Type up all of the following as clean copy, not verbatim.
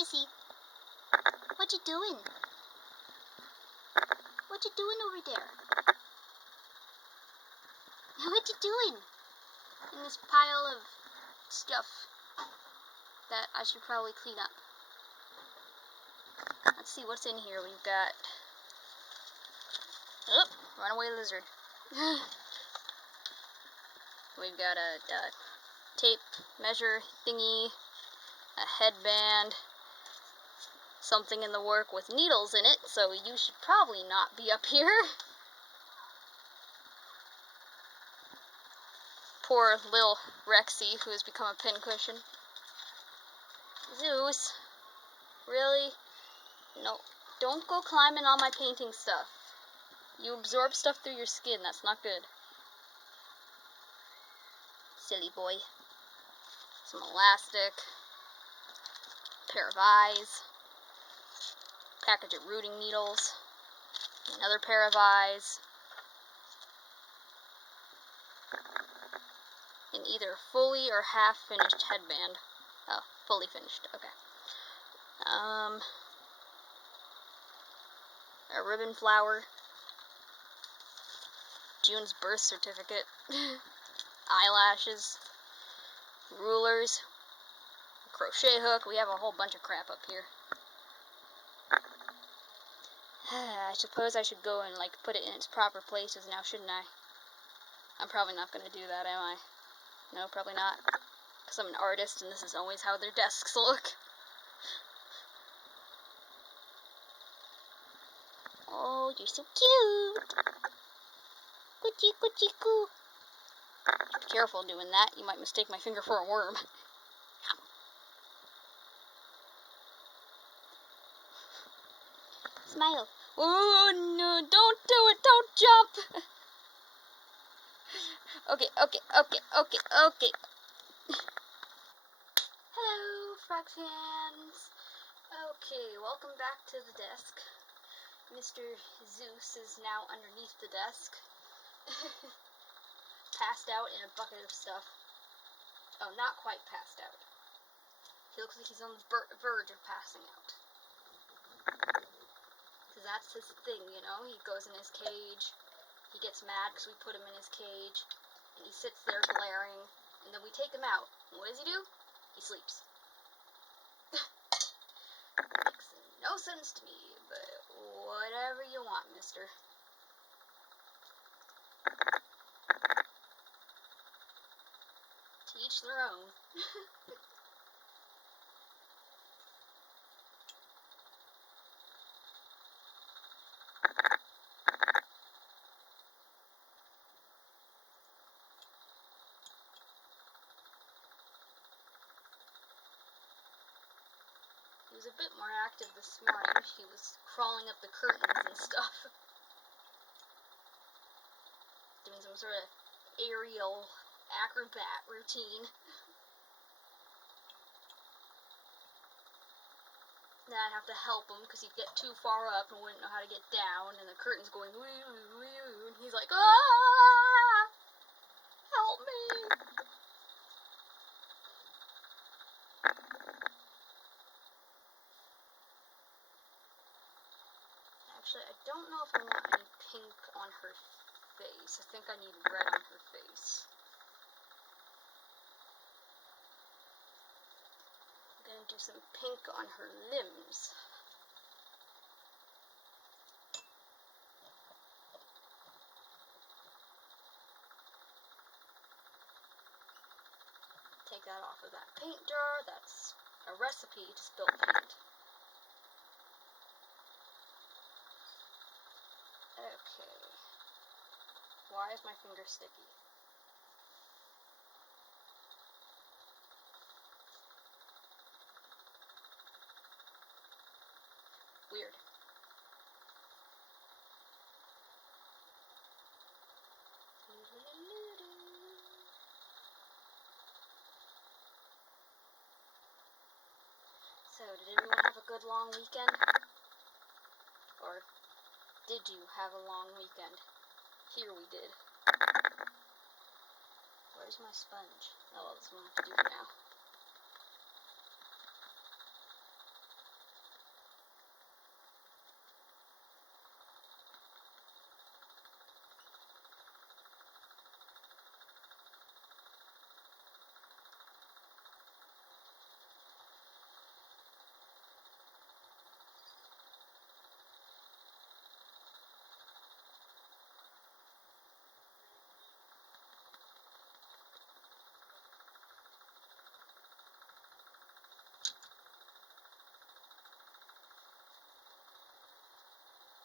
is he? What you doing? What you doing over there? What you doing? In this pile of stuff that I should probably clean up. Let's see what's in here. We've got... Oh, runaway lizard. We've got a tape measure thingy, a headband, something in the work with needles in it, so you should probably not be up here. Poor little Rexy, who has become a pincushion. Zeus, really? No, don't go climbing on my painting stuff. You absorb stuff through your skin, that's not good. Silly boy. Some elastic, pair of eyes, package of rooting needles, another pair of eyes, and either fully or half finished headband. Oh, fully finished, okay. A ribbon flower, June's birth certificate, eyelashes, rulers, a crochet hook. We have a whole bunch of crap up here. I suppose I should go and put it in its proper places now, shouldn't I? I'm probably not going to do that, am I? No, probably not. Because I'm an artist and this is always how their desks look. Oh, you're so cute! Coochie, coochie, coo. Be careful doing that. You might mistake my finger for a worm. Smile. Oh, no, don't do it. Don't jump. Okay. Hello, frog fans. Okay, welcome back to the desk. Mr. Zeus is now underneath the desk. Passed out in a bucket of stuff. Oh, not quite passed out. He looks like he's on the verge of passing out. Because that's his thing, you know? He goes in his cage. He gets mad because we put him in his cage. And he sits there glaring. And then we take him out. And what does he do? He sleeps. Makes no sense to me, but whatever you want, mister. To each their own. He was a bit more active this morning. He was crawling up the curtains and stuff. Doing some sort of aerial acrobat routine. Then I'd have to help him because he'd get too far up and wouldn't know how to get down, and the curtain's going woo woo woo, and he's like, ah, help me. Actually, I don't know if I want any pink on her face. I think I need red on her face. I'm gonna do some pink on her limbs. Take that off of that paint jar. That's a recipe to spill paint. Okay. Why is my finger sticky? Weird. So, did everyone have a good long weekend? Or did you have a long weekend? Here we did. Where's my sponge? Oh, well, this one I have to do for now.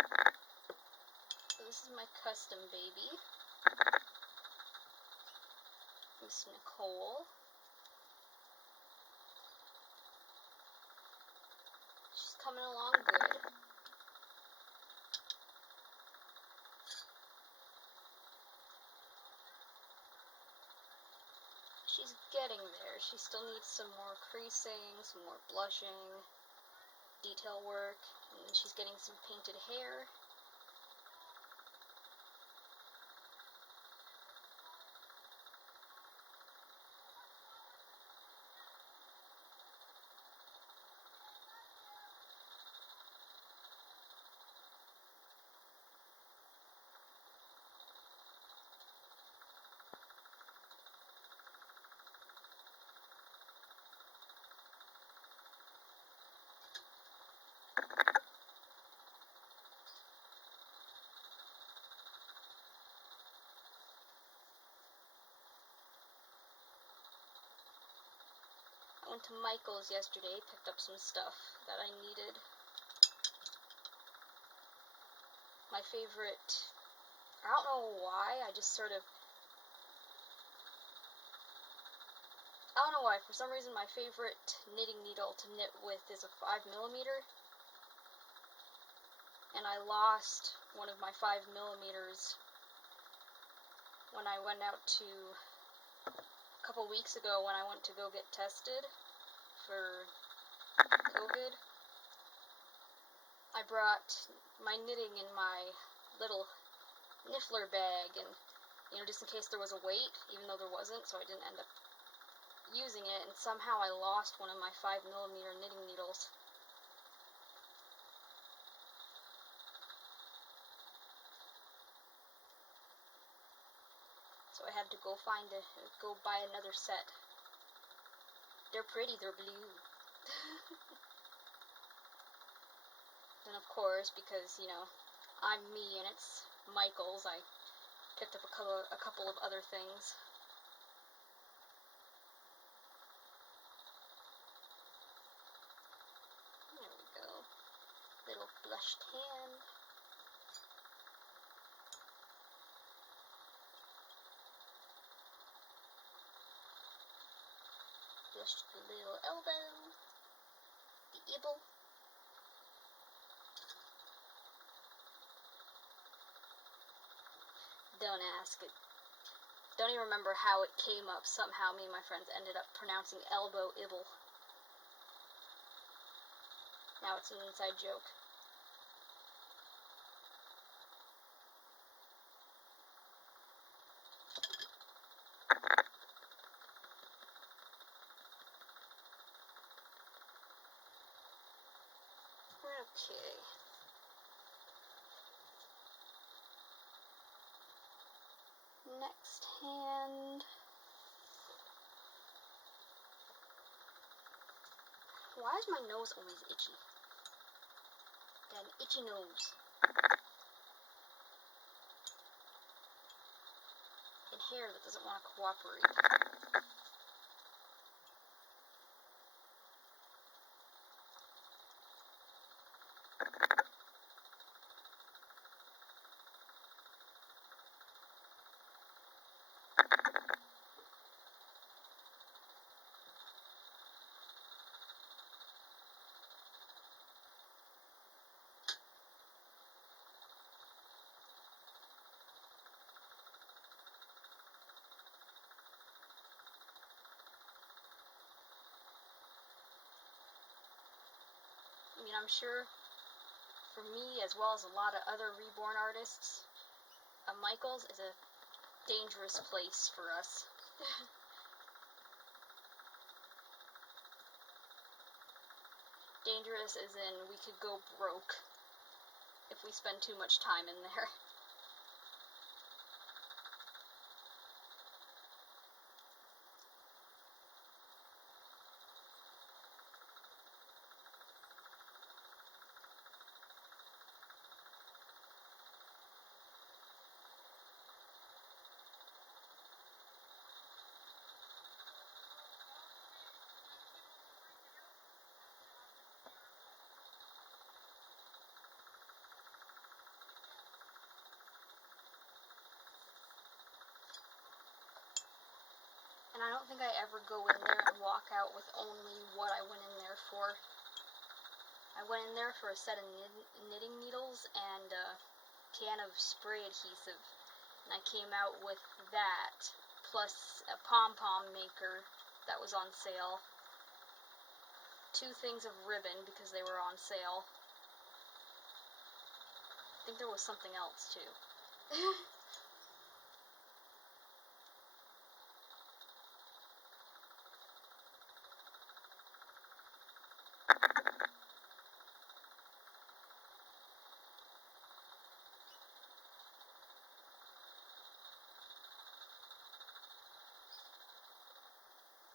So this is my custom baby. Miss Nicole. She's coming along good. She's getting there. She still needs some more creasing, some more blushing, detail work, and then she's getting some painted hair. I went to Michael's yesterday, picked up some stuff that I needed. My favorite, I don't know why, I don't know why, for some reason my favorite knitting needle to knit with is a 5mm, and I lost one of my 5mm when I went out to, a couple weeks ago when I went to go get tested for COVID. I brought my knitting in my little niffler bag, and just in case there was a weight, even though there wasn't, so I didn't end up using it, and somehow I lost one of my 5mm knitting needles. So I had to go buy another set. They're pretty, they're blue. Then of course, because, I'm me and it's Michael's, I picked up a couple of other things. There we go. Little blushed hand. Blushed the little elbow. The ibble. Don't ask it. Don't even remember how it came up. Somehow me and my friends ended up pronouncing elbow ibble. Now it's an inside joke. Okay. Next hand. Why is my nose always itchy? Got an itchy nose. And hair that doesn't want to cooperate. I'm sure for me, as well as a lot of other reborn artists, Michael's is a dangerous place for us. Dangerous as in we could go broke if we spend too much time in there. And I don't think I ever go in there and walk out with only what I went in there for. I went in there for a set of knitting needles and a can of spray adhesive. And I came out with that, plus a pom-pom maker that was on sale. 2 things of ribbon because they were on sale. I think there was something else too.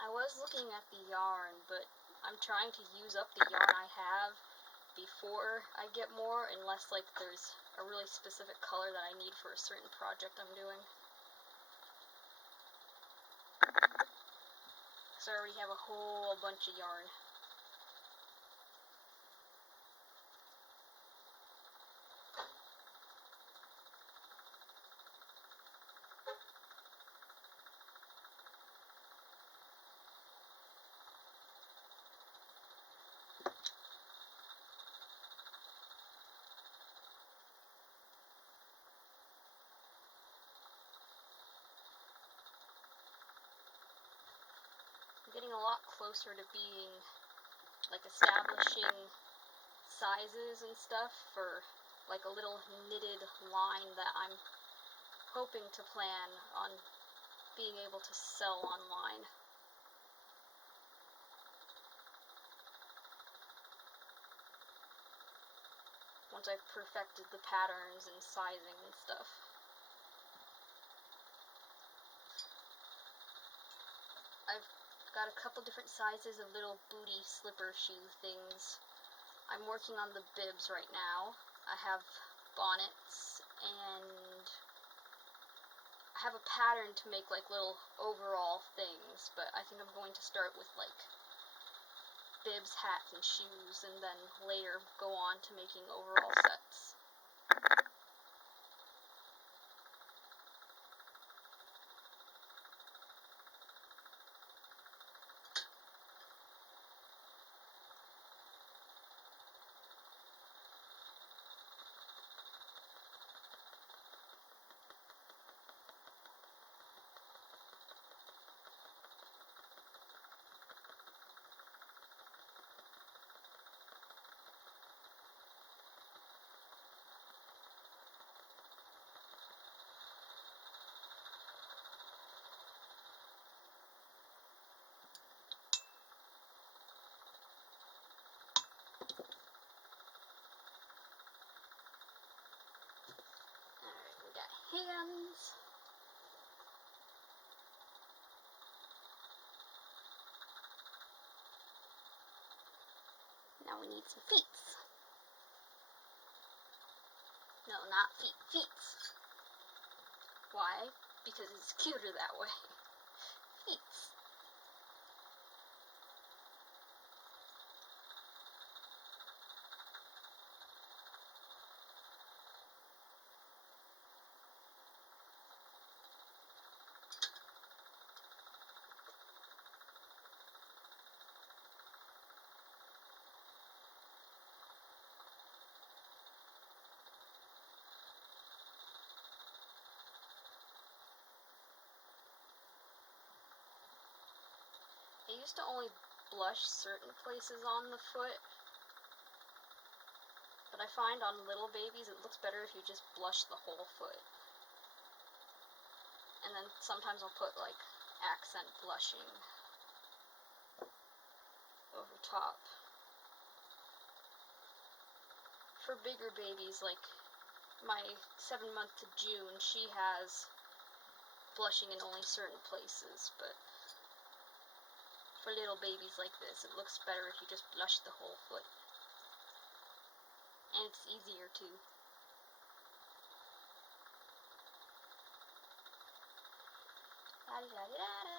I was looking at the yarn, but I'm trying to use up the yarn I have before I get more, unless like there's a really specific color that I need for a certain project I'm doing. So I already have a whole bunch of yarn. I'm getting a lot closer to being, like, establishing sizes and stuff for, like, a little knitted line that I'm hoping to plan on being able to sell online. Once I've perfected the patterns and sizing and stuff. I've got a couple different sizes of little booty slipper shoe things. I'm working on the bibs right now. I have bonnets, and I have a pattern to make like little overall things, but I think I'm going to start with like bibs, hats, and shoes, and then later go on to making overall sets. Alright, we got hands. Now we need some feet. No, not feet, feet. Why? Because it's cuter that way. Feet. I used to only blush certain places on the foot, but I find on little babies it looks better if you just blush the whole foot. And then sometimes I'll put like accent blushing over top. For bigger babies, like my 7-month to June, she has blushing in only certain places, but for little babies like this, it looks better if you just blush the whole foot. And it's easier too. La-di-da-di-da-da.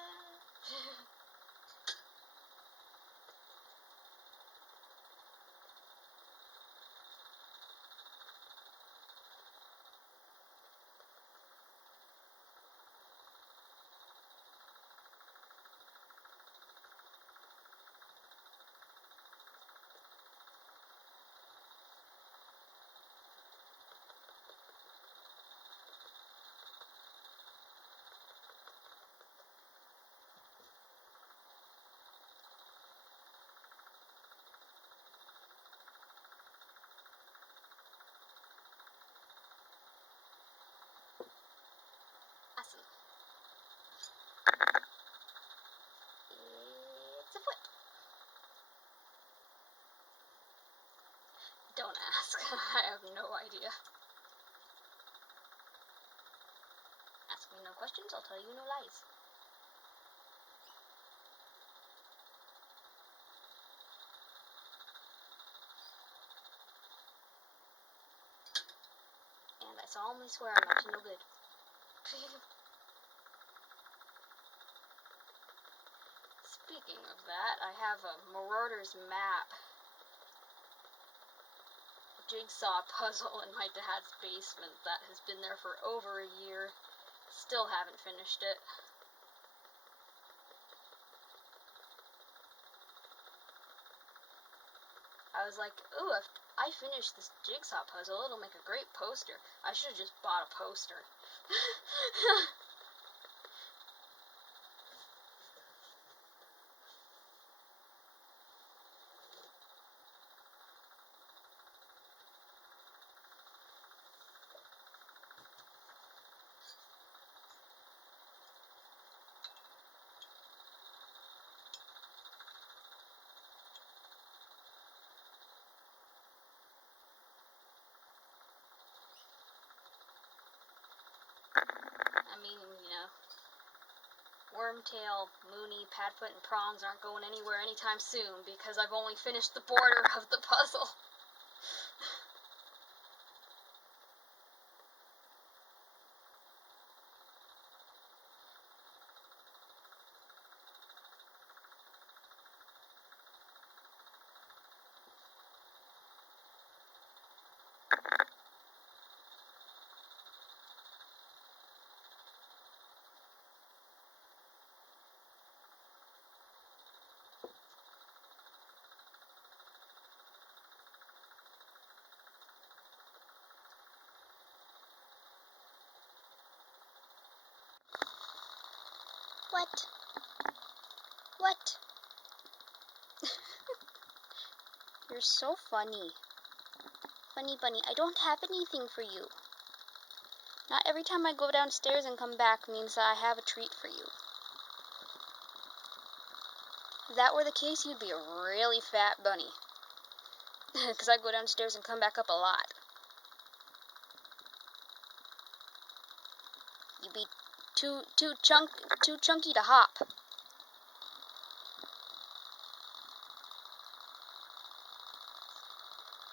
Don't ask. I have no idea. Ask me no questions, I'll tell you no lies. And I solemnly swear I'm up to no good. Speaking of that, I have a Marauder's map jigsaw puzzle in my dad's basement that has been there for over a year. Still haven't finished it. I was like, ooh, if I finish this jigsaw puzzle, it'll make a great poster. I should have just bought a poster. I mean, you know, Wormtail, Mooney, Padfoot, and Prawns aren't going anywhere anytime soon because I've only finished the border of the puzzle. What? What? You're so funny. Funny bunny, I don't have anything for you. Not every time I go downstairs and come back means that I have a treat for you. If that were the case, you'd be a really fat bunny. Because I go downstairs and come back up a lot. You'd be too chunky to hop.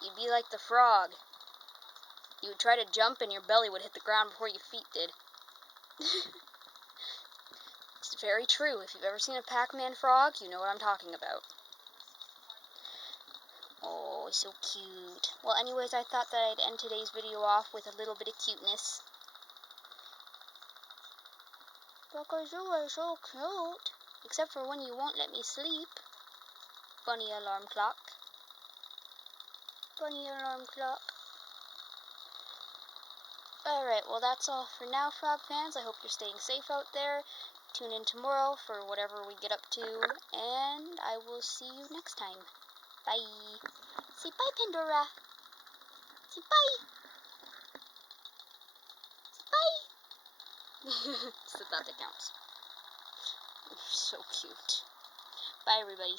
You'd be like the frog. You would try to jump and your belly would hit the ground before your feet did. It's very true. If you've ever seen a Pac-Man frog, you know what I'm talking about. Oh, so cute. Well, anyways, I thought that I'd end today's video off with a little bit of cuteness. Because you are so cute. Except for when you won't let me sleep. Bunny alarm clock. Bunny alarm clock. Alright, well that's all for now, frog fans. I hope you're staying safe out there. Tune in tomorrow for whatever we get up to. And I will see you next time. Bye. Say bye, Pandora. Say bye. Say bye. It's the thought that counts. You're so cute. Bye, everybody.